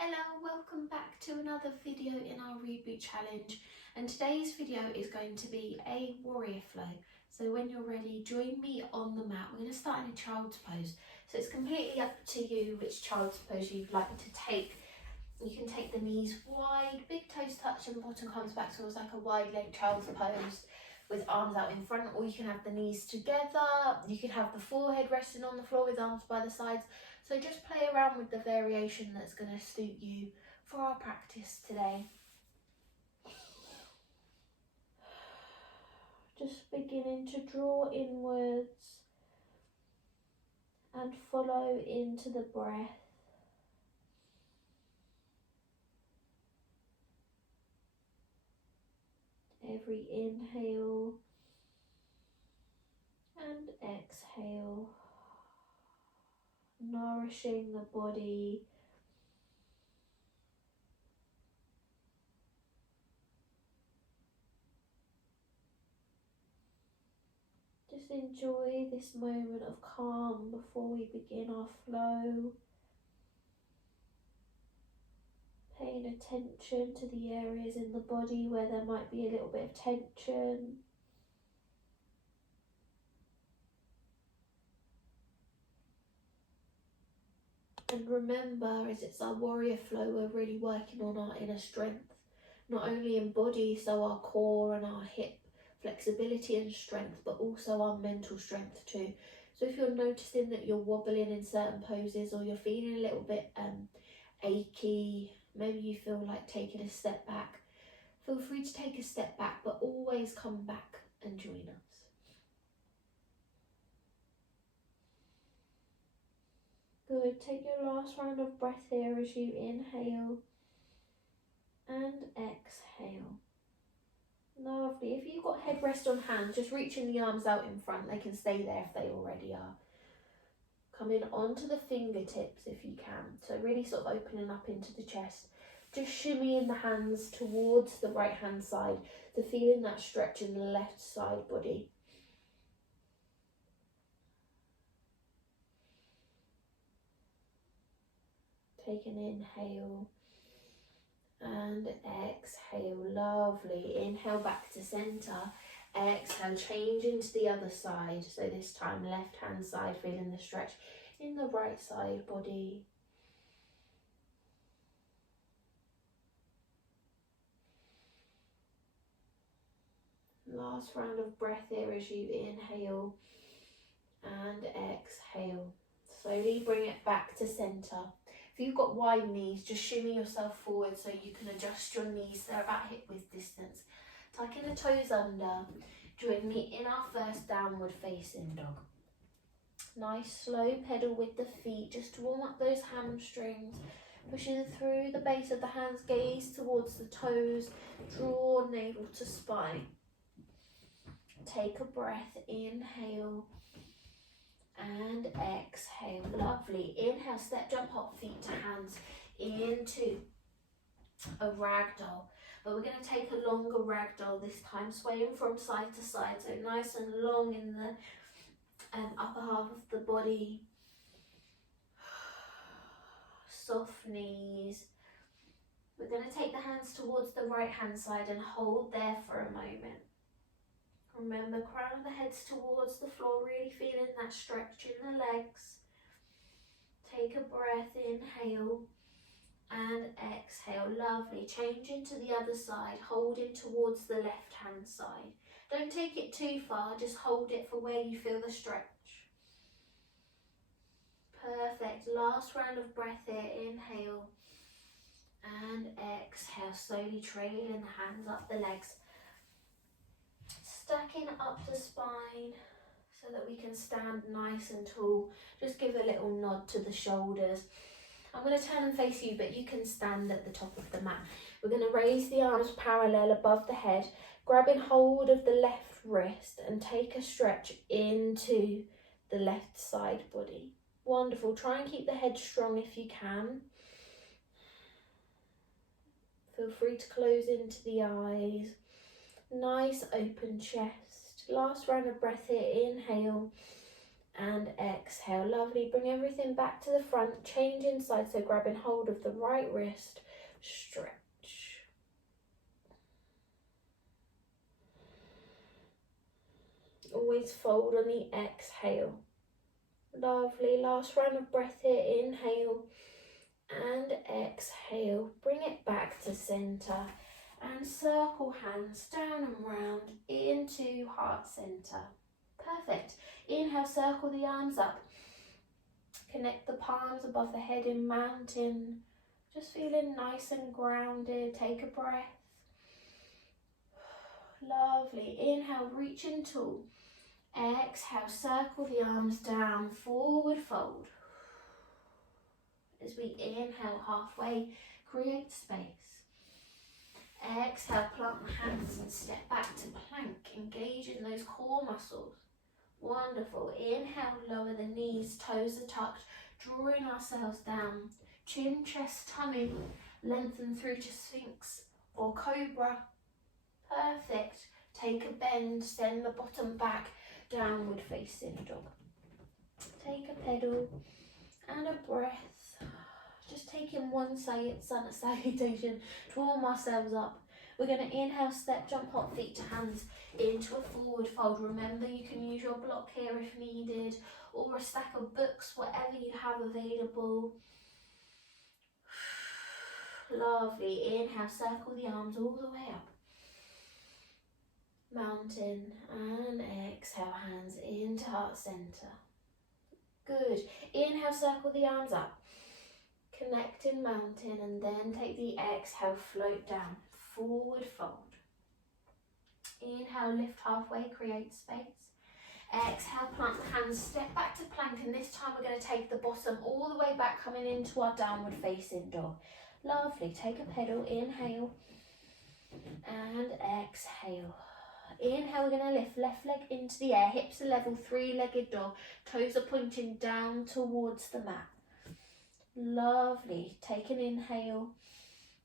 Hello, welcome back to another video in our Reboot challenge, and today's video is going to be a warrior flow. So when you're ready, join me on the mat. We're going to start in a child's pose. So it's completely up to you which child's pose you'd like to take. You can take the knees wide, big toes touch and the bottom comes back towards like a wide leg child's pose with arms out in front, or you can have the knees together. You can have the forehead resting on the floor with arms by the sides. So just play around with the variation that's going to suit you for our practice today. Just beginning to draw inwards and follow into the breath. Every inhale and exhale, nourishing the body. Just enjoy this moment of calm before we begin our flow. Paying attention to the areas in the body where there might be a little bit of tension. And remember, as it's our warrior flow, we're really working on our inner strength, not only in body, so our core and our hip flexibility and strength, but also our mental strength too. So if you're noticing that you're wobbling in certain poses, or you're feeling a little bit achy, maybe you feel like taking a step back, feel free to take a step back, but always come back and join us. Good, take your last round of breath here as you inhale and exhale. Lovely. If you've got headrest on hands, just reaching the arms out in front. They can stay there if they already are. Coming onto the fingertips if you can. So really sort of opening up into the chest. Just shimmying the hands towards the right hand side. So feeling that stretch in the left side body. Take an inhale and exhale. Lovely. Inhale back to center. Exhale, change into the other side. So this time left hand side, feeling the stretch in the right side body. Last round of breath here as you inhale and exhale. Slowly bring it back to center. If you've got wide knees, just shimmy yourself forward so you can adjust your knees. They're about hip width distance. Tucking the toes under. Join me in our first downward facing dog. Nice slow pedal with the feet just to warm up those hamstrings. Pushing through the base of the hands, gaze towards the toes. Draw navel to spine. Take a breath, inhale and exhale. Lovely. Inhale, step, jump, hop, feet to hands into a ragdoll. But we're going to take a longer ragdoll this time, swaying from side to side. So nice and long in the upper half of the body. Soft knees. We're going to take the hands towards the right hand side and hold there for a moment. Remember, crown of the head's towards the floor, really feeling that stretch in the legs. Take a breath, inhale and exhale. Lovely. Change into the other side, holding towards the left hand side. Don't take it too far, just hold it for where you feel the stretch. Perfect. Last round of breath here, inhale and exhale. Slowly trailing the hands up the legs. Stacking up the spine so that we can stand nice and tall. Just give a little nod to the shoulders. I'm going to turn and face you, but you can stand at the top of the mat. We're going to raise the arms parallel above the head, grabbing hold of the left wrist and take a stretch into the left side body. Wonderful. Try and keep the head strong if you can. Feel free to close into the eyes. Nice open chest. Last round of breath here, inhale and exhale. Lovely. Bring everything back to the front. Change inside, so grabbing hold of the right wrist. Stretch. Always fold on the exhale. Lovely. Last round of breath here. Inhale and exhale. Bring it back to centre and circle hands down and round into heart centre. Perfect. Inhale, circle the arms up. Connect the palms above the head in mountain. Just feeling nice and grounded. Take a breath. Lovely. Inhale, reach and tall. Exhale, circle the arms down, forward fold. As we inhale halfway, create space. Exhale, plant the hands and step back to plank, engaging those core muscles. Wonderful. Inhale, lower the knees, toes are tucked, drawing ourselves down. Chin, chest, tummy, lengthen through to Sphinx or Cobra. Perfect. Take a bend, send the bottom back, downward facing dog. Take a pedal and a breath. Just taking one salutation to warm ourselves up. We're going to inhale, step, jump, hop feet to hands into a forward fold. Remember, you can use your block here if needed, or a stack of books, whatever you have available. Lovely. Inhale, circle the arms all the way up. Mountain, and exhale, hands into heart centre. Good. Inhale, circle the arms up. Connect in mountain, and then take the exhale, float down, forward fold. Inhale, lift halfway, create space. Exhale, plant the hands, step back to plank, and this time we're going to take the bottom all the way back, coming into our downward facing dog. Lovely. Take a pedal, inhale, and exhale. Inhale, we're going to lift left leg into the air, hips are level, three-legged dog, toes are pointing down towards the mat. Lovely. Take an inhale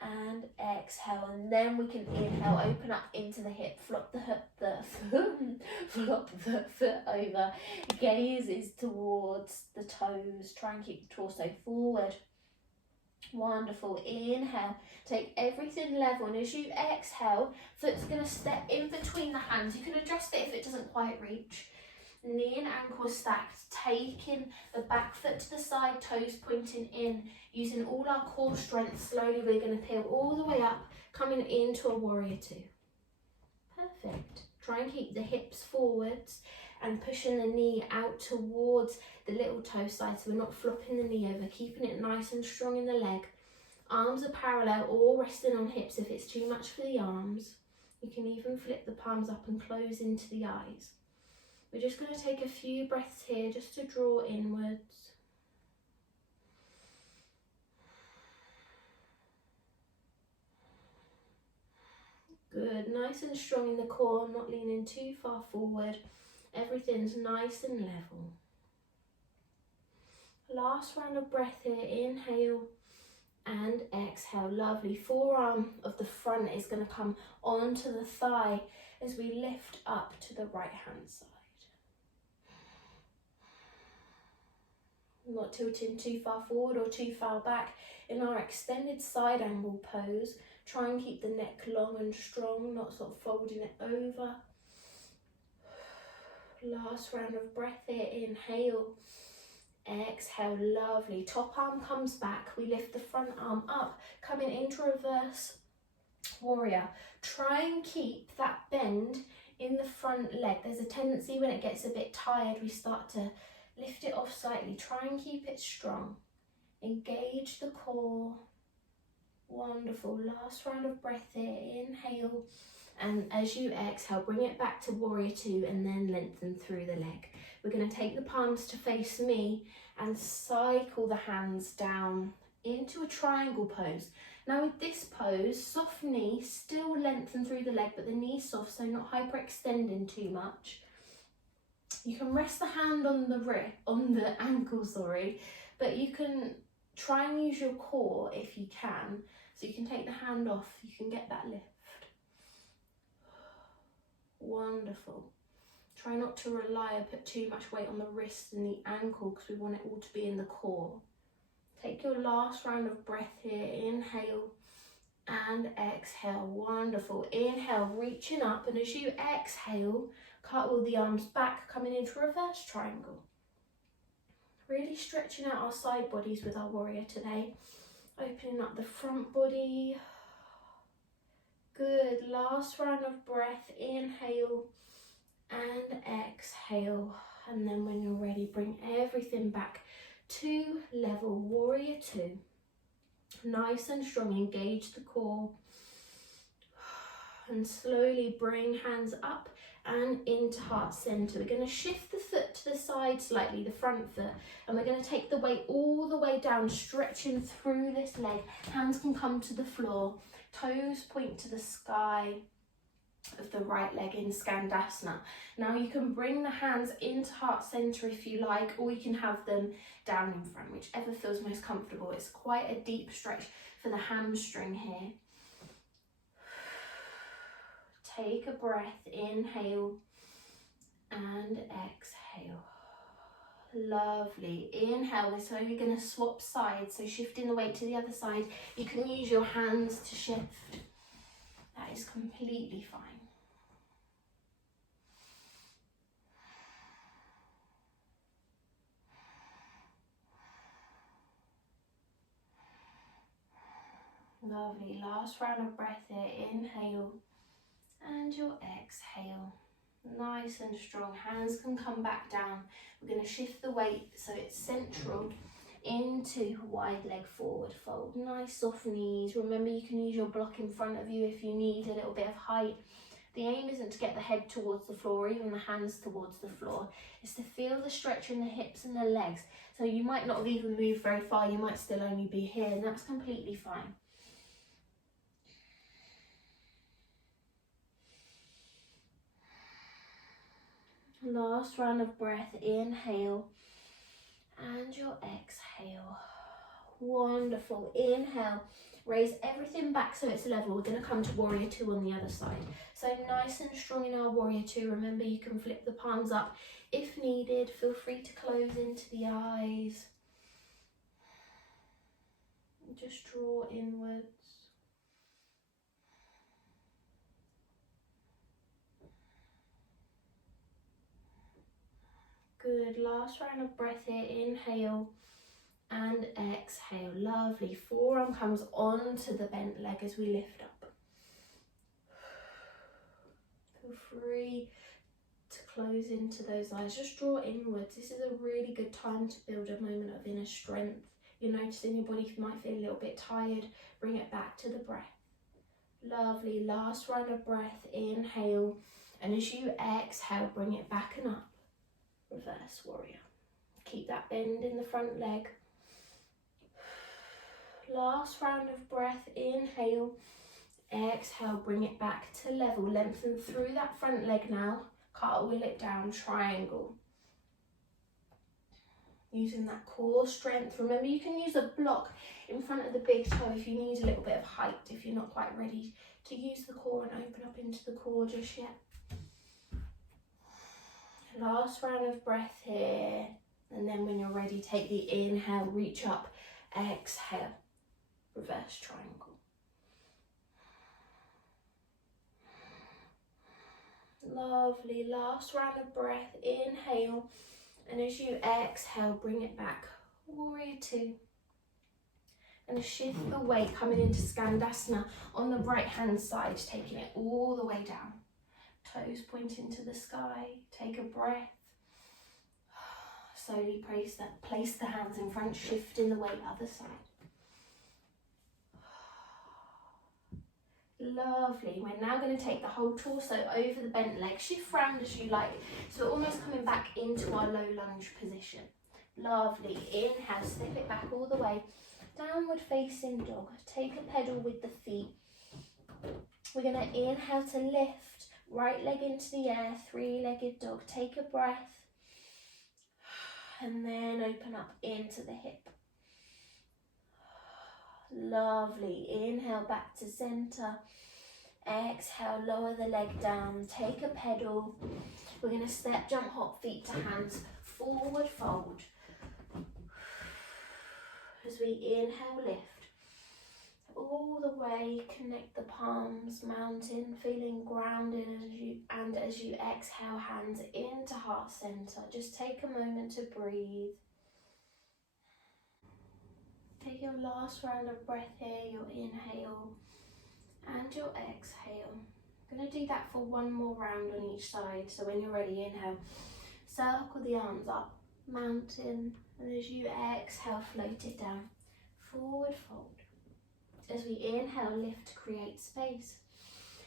and exhale, and then we can inhale, open up into the hip, flop the foot over, gaze is towards the toes, try and keep the torso forward. Wonderful. Inhale, take everything level, and as you exhale, foot's going to step in between the hands. You can adjust it if it doesn't quite reach. Knee and ankle stacked, taking the back foot to the side, toes pointing in, using all our core strength. Slowly we're going to peel all the way up, coming into a warrior two. Perfect. Try and keep the hips forwards and pushing the knee out towards the little toe side, so we're not flopping the knee over, keeping it nice and strong in the leg. Arms are parallel or resting on hips if it's too much for the arms. You can even flip the palms up and close into the eyes. We're just going to take a few breaths here just to draw inwards. Good, nice and strong in the core, not leaning too far forward. Everything's nice and level. Last round of breath here, inhale and exhale. Lovely. Forearm of the front is going to come onto the thigh as we lift up to the right hand side. Not tilting too far forward or too far back. In our extended side angle pose, try and keep the neck long and strong, not sort of folding it over. Last round of breath here, inhale, exhale. Lovely. Top arm comes back, we lift the front arm up, coming into reverse warrior. Try and keep that bend in the front leg. There's a tendency when it gets a bit tired, we start to lift it off slightly. Try and keep it strong. Engage the core. Wonderful. Last round of breath here. Inhale. And as you exhale, bring it back to warrior two and then lengthen through the leg. We're going to take the palms to face me and cycle the hands down into a triangle pose. Now with this pose, soft knee, still lengthen through the leg, but the knee soft, so not hyperextending too much. You can rest the hand on the ankle, but you can try and use your core if you can. So you can take the hand off, you can get that lift. Wonderful. Try not to rely or put too much weight on the wrist and the ankle because we want it all to be in the core. Take your last round of breath here. Inhale and exhale. Wonderful. Inhale, reaching up, and as you exhale, cartwheel the arms back, coming into reverse triangle. Really stretching out our side bodies with our warrior today. Opening up the front body. Good. Last round of breath. Inhale and exhale. And then when you're ready, bring everything back to level. Warrior two. Nice and strong. Engage the core. And slowly bring hands up and into heart center. We're going to shift the foot to the side slightly, the front foot, and we're going to take the weight all the way down, stretching through this leg. Hands can come to the floor, toes point to the sky of the right leg in Skandasana. Now you can bring the hands into heart center if you like, or you can have them down in front, whichever feels most comfortable. It's quite a deep stretch for the hamstring here. Take a breath, inhale and exhale. Lovely. Inhale, so you're going to swap sides, so shifting the weight to the other side. You can use your hands to shift. That is completely fine. Lovely. Last round of breath here. Inhale and your exhale. Nice and strong. Hands can come back down. We're going to shift the weight so it's central into wide leg forward fold. Nice soft knees. Remember, you can use your block in front of you if you need a little bit of height. The aim isn't to get the head towards the floor or even the hands towards the floor. It's to feel the stretch in the hips and the legs. So you might not have even moved very far. You might still only be here, and that's completely fine. Last round of breath, inhale and your exhale. Wonderful. Inhale, raise everything back so it's level. We're going to come to warrior two on the other side. So nice and strong in our warrior two. Remember, you can flip the palms up if needed. Feel free to close into the eyes. Just draw inwards. Good. Last round of breath here. Inhale and exhale. Lovely. Forearm comes onto the bent leg as we lift up. Feel free to close into those eyes. Just draw inwards. This is a really good time to build a moment of inner strength. You're noticing your body might feel a little bit tired. Bring it back to the breath. Lovely. Last round of breath. Inhale. And as you exhale, bring it back and up. Reverse warrior. Keep that bend in the front leg. Last round of breath. Inhale. Exhale. Bring it back to level. Lengthen through that front leg now. Cartwheel it down. Triangle. Using that core strength. Remember, you can use a block in front of the big toe if you need a little bit of height, if you're not quite ready to use the core and open up into the core just yet. Last round of breath here, and then when you're ready, take the inhale, reach up, exhale, reverse triangle. Lovely. Last round of breath. Inhale, and as you exhale, bring it back. Warrior two. And shift the weight coming into Skandasana on the right hand side, taking it all the way down. Toes pointing to the sky. Take a breath. Slowly place the hands in front, shifting the weight other side. Lovely. We're now going to take the whole torso over the bent leg. Shift round as you like. So we're almost coming back into our low lunge position. Lovely. Inhale, step it back all the way. Downward facing dog. Take a pedal with the feet. We're going to inhale to lift. Right leg into the air. Three-legged dog. Take a breath. And then open up into the hip. Lovely. Inhale back to center. Exhale, lower the leg down. Take a pedal. We're going to step, jump, hop, feet to hands, forward fold. As we inhale, lift. All the way, connect the palms, mountain, feeling grounded as you exhale, hands into heart center. Just take a moment to breathe. Take your last round of breath here, your inhale and your exhale. I'm going to do that for one more round on each side. So when you're ready, inhale, circle the arms up, mountain, and as you exhale, float it down, forward fold. As we inhale, lift, create space.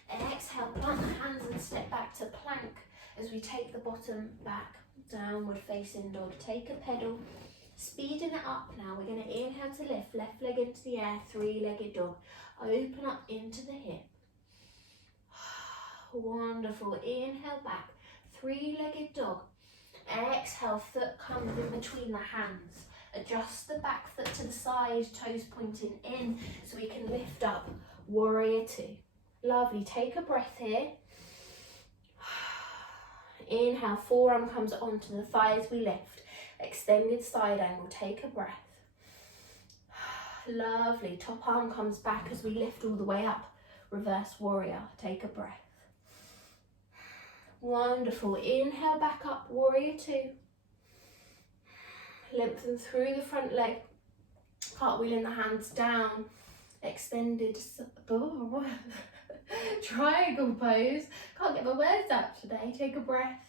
Exhale, plant the hands and step back to plank as we take the bottom back, downward facing dog. Take a pedal, speeding it up now. We're going to inhale to lift, left leg into the air, three-legged dog. Open up into the hip. Wonderful. Inhale back, three-legged dog. Exhale, foot comes in between the hands. Adjust the back foot to the side, toes pointing in so we can lift up, warrior two. Lovely, take a breath here. Inhale, forearm comes onto the thighs, we lift. Extended side angle, take a breath. Lovely, top arm comes back as we lift all the way up. Reverse warrior, take a breath. Wonderful, inhale back up, warrior two. Lengthen through the front leg, cartwheeling the hands down, extended triangle pose. Can't get my words out today, take a breath.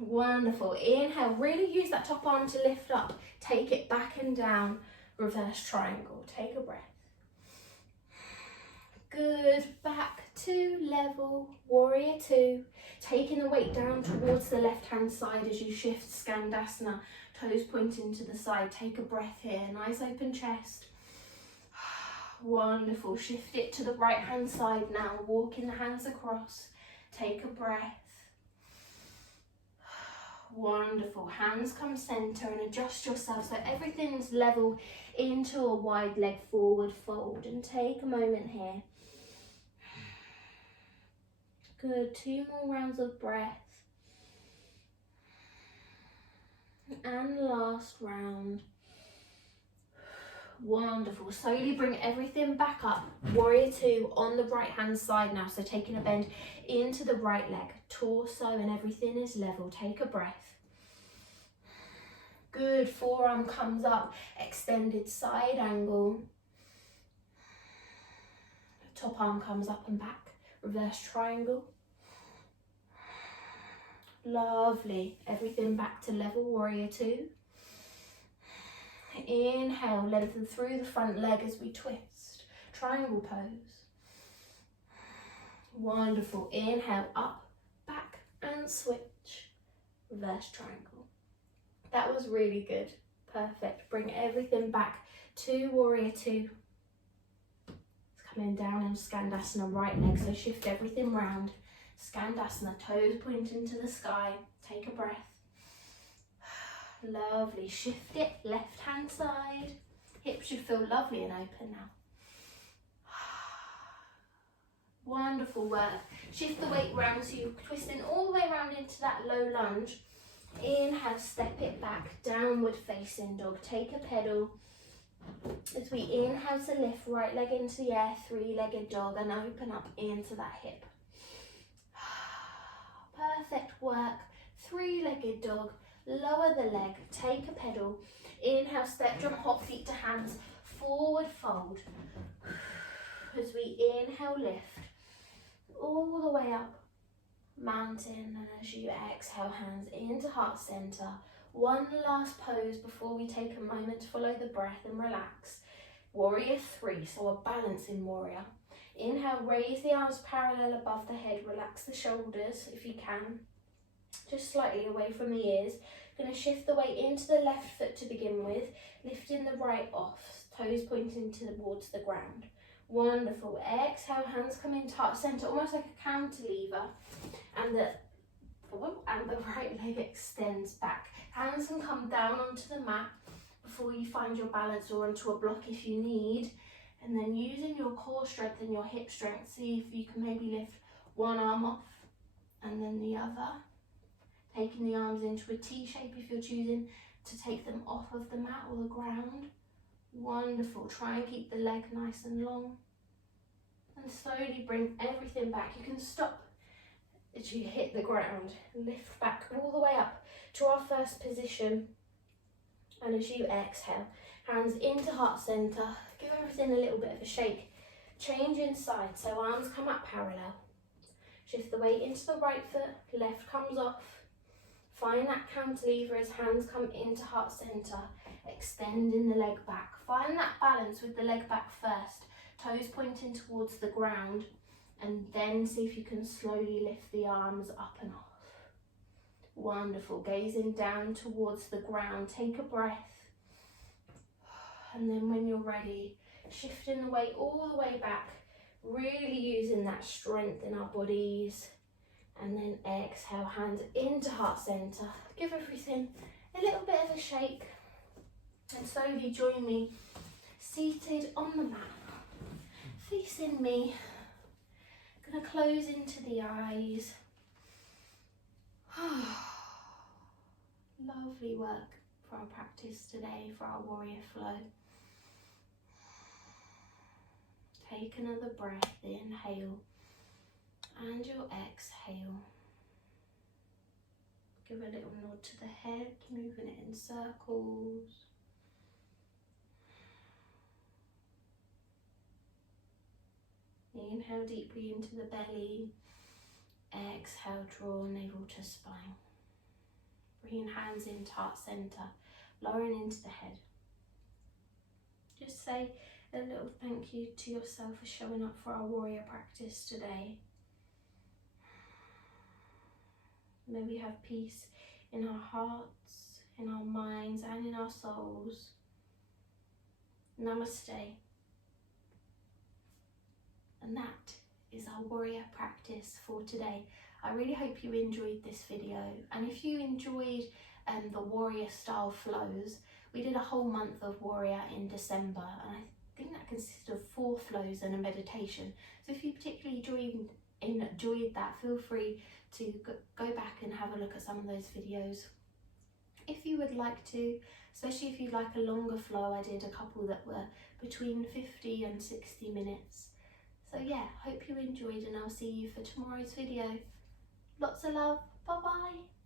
Wonderful, inhale, really use that top arm to lift up, take it back and down, reverse triangle, take a breath. Good, back to level, warrior two. Taking the weight down towards the left hand side as you shift Skandasana, toes pointing to the side. Take a breath here, nice open chest. Wonderful, shift it to the right hand side now, walking the hands across. Take a breath. Wonderful, hands come center and adjust yourself so everything's level into a wide leg forward fold, and take a moment here. Good, two more rounds of breath. And last round. Wonderful, slowly bring everything back up. Warrior two on the right hand side now, so taking a bend into the right leg, torso and everything is level. Take a breath. Good, forearm comes up, extended side angle. Top arm comes up and back. Reverse triangle. Lovely, everything back to level, warrior two. Inhale, lengthen through the front leg as we twist, triangle pose. Wonderful, inhale, up, back and switch, reverse triangle. That was really good, perfect. Bring everything back to warrior two. Coming down in Skandasana, right leg, so shift everything round. Skandasana, toes pointing to the sky. Take a breath. Lovely, shift it, left hand side. Hips should feel lovely and open now. Wonderful work. Shift the weight round so you're twisting all the way around into that low lunge. Inhale, step it back, downward facing dog. Take a pedal. As we inhale to lift, right leg into the air, three-legged dog, and open up into that hip. Perfect work. Three-legged dog, lower the leg, take a pedal. Inhale, step, jump, hop, feet to hands, forward fold. As we inhale, lift, all the way up, mountain, and as you exhale, hands into heart center. One last pose before we take a moment to follow the breath and relax. Warrior three, so a balancing warrior. Inhale, raise the arms parallel above the head, relax the shoulders if you can, just slightly away from the ears. Going to shift the weight into the left foot to begin with, lifting the right off, toes pointing towards the ground. Wonderful, exhale, hands come into heart center, almost like a cantilever, and the right leg extends back. Hands can come down onto the mat before you find your balance, or onto a block if you need. And then using your core strength and your hip strength, see if you can maybe lift one arm off and then the other. Taking the arms into a T shape if you're choosing to take them off of the mat or the ground. Wonderful. Try and keep the leg nice and long. And slowly bring everything back. You can stop as you hit the ground. Lift back all the way up to our first position. And as you exhale, hands into heart center. Give everything a little bit of a shake. Change inside, so arms come up parallel. Shift the weight into the right foot, left comes off. Find that cantilever as hands come into heart center, extending the leg back. Find that balance with the leg back first, toes pointing towards the ground, and then see if you can slowly lift the arms up and off. Wonderful, gazing down towards the ground, take a breath. And then when you're ready, shifting the weight all the way back, really using that strength in our bodies. And then exhale, hands into heart center. Give everything a little bit of a shake. And slowly join me, seated on the mat, facing me. Gonna close into the eyes. Lovely work for our practice today, for our warrior flow. Take another breath, inhale, and your exhale. Give a little nod to the head, moving it in circles. Inhale deeply into the belly. Exhale, draw navel to spine. Bringing hands into heart center, lowering into the head. Just say a little thank you to yourself for showing up for our warrior practice today. May we have peace in our hearts, in our minds, and in our souls. Namaste. And that is our warrior practice for today. I really hope you enjoyed this video, and if you enjoyed the warrior style flows, we did a whole month of warrior in December, and I think that consisted of 4 flows and a meditation. So if you particularly enjoyed that, feel free to go back and have a look at some of those videos. If you would like to, especially if you'd like a longer flow, I did a couple that were between 50 and 60 minutes. So yeah, hope you enjoyed, and I'll see you for tomorrow's video. Lots of love, bye bye.